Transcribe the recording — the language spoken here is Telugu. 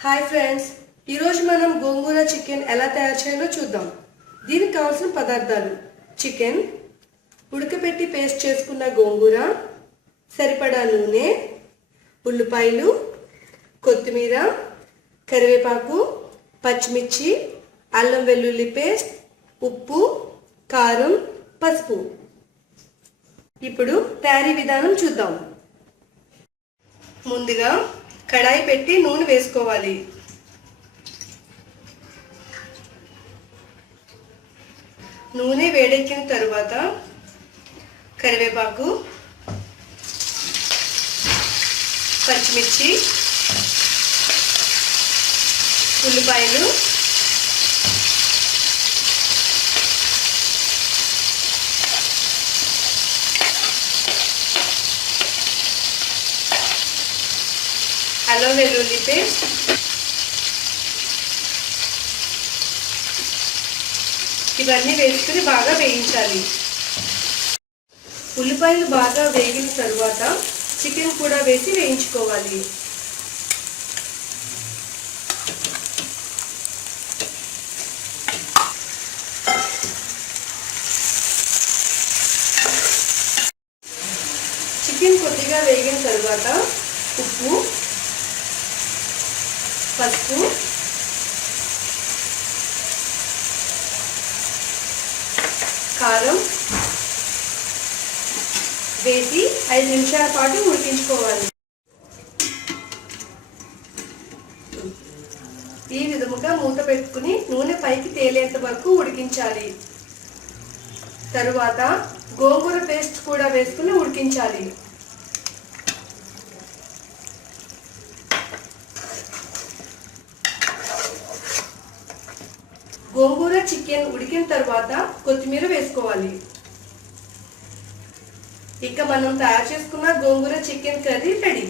హాయ్ ఫ్రెండ్స్, ఈరోజు మనం గోంగూర చికెన్ ఎలా తయారు చేయాలో చూద్దాం. దీనికి కావాల్సిన పదార్థాలు: చికెన్, ఉడకపెట్టి పేస్ట్ చేసుకున్న గోంగూర, సరిపడా నూనె, ఉల్లిపాయలు, కొత్తిమీర, కరివేపాకు, పచ్చిమిర్చి, అల్లం వెల్లుల్లి పేస్ట్, ఉప్పు, కారం, పసుపు. ఇప్పుడు తయారీ విధానం చూద్దాం. ముందుగా కడాయి పెట్టి నూనె వేసుకోవాలి. నూనె వేడెక్కిన తరువాత కరివేపాకు, పచ్చిమిర్చి, ఉల్లిపాయలు, అల్లం వెల్లుల్లి పేస్ట్, ఇవన్నీ వేసుకుని బాగా వేయించాలి. ఉల్లిపాయలు బాగా వేగిన తరువాత చికెన్ కూడా వేసి వేయించుకోవాలి. చికెన్ కొద్దిగా వేగిన తరువాత ఉప్పు, పసుపు, కారం వేసి 5 నిమిషాల పాటు ఉడికించుకోవాలి. ఈ విధముగా మూత పెట్టుకుని నూనె పైకి తేలేంత వరకు ఉడికించాలి. తరువాత గోంగూర పేస్ట్ కూడా వేసుకుని ఉడికించాలి. గోంగూర చికెన్ ఉడికిన తర్వాత కొత్తిమీర వేసుకోవాలి. ఇక మనం తయారు చేసుకున్న గోంగూర చికెన్ కర్రీ రెడీ.